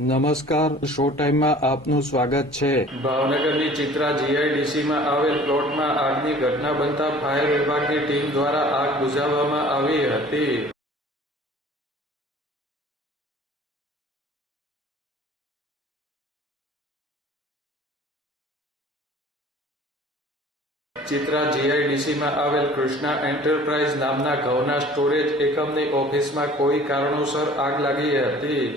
નમસ્કાર, શો ટાઈમમાં આપનું સ્વાગત છે. ભાવનગરની ચિત્રા જીઆઈડીસીમાં આવેલ પ્લોટમાં આગની ઘટના બનતા ફાયર વિભાગની ટીમ દ્વારા આગ બુઝાવવામાં આવી હતી. ચિત્રા જીઆઈડીસીમાં આવેલ કૃષ્ણા એન્ટરપ્રાઇઝ નામના ઘઉંના સ્ટોરેજ એકમની ઓફિસમાં કોઈ કારણોસર આગ લાગી હતી.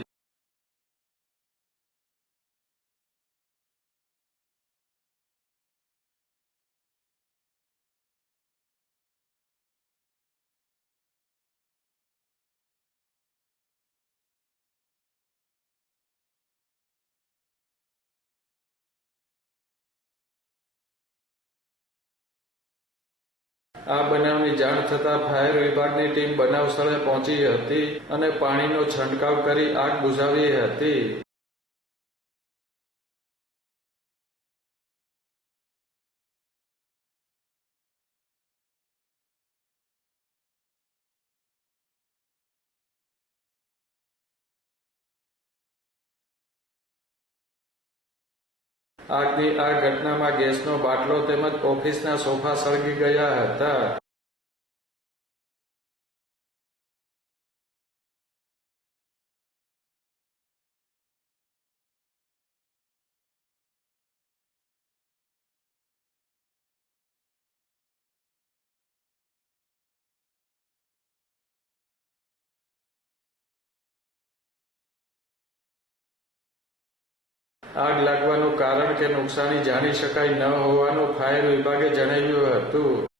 આ બનાવની જાણ થતાં ફાયર વિભાગની ટીમ બનાવ સ્થળે પહોંચી હતી અને પાણીનો છંટકાવ કરી આગ બુઝાવી હતી. આગની આ ઘટનામાં ગેસનો બાટલો તેમજ ઓફિસના સોફા સળગી ગયા હતા. આગ લાગવાનું કારણ કે નુકસાની જાણી શકાય ન હોવાનું ફાયર વિભાગે જણાવ્યું હતું.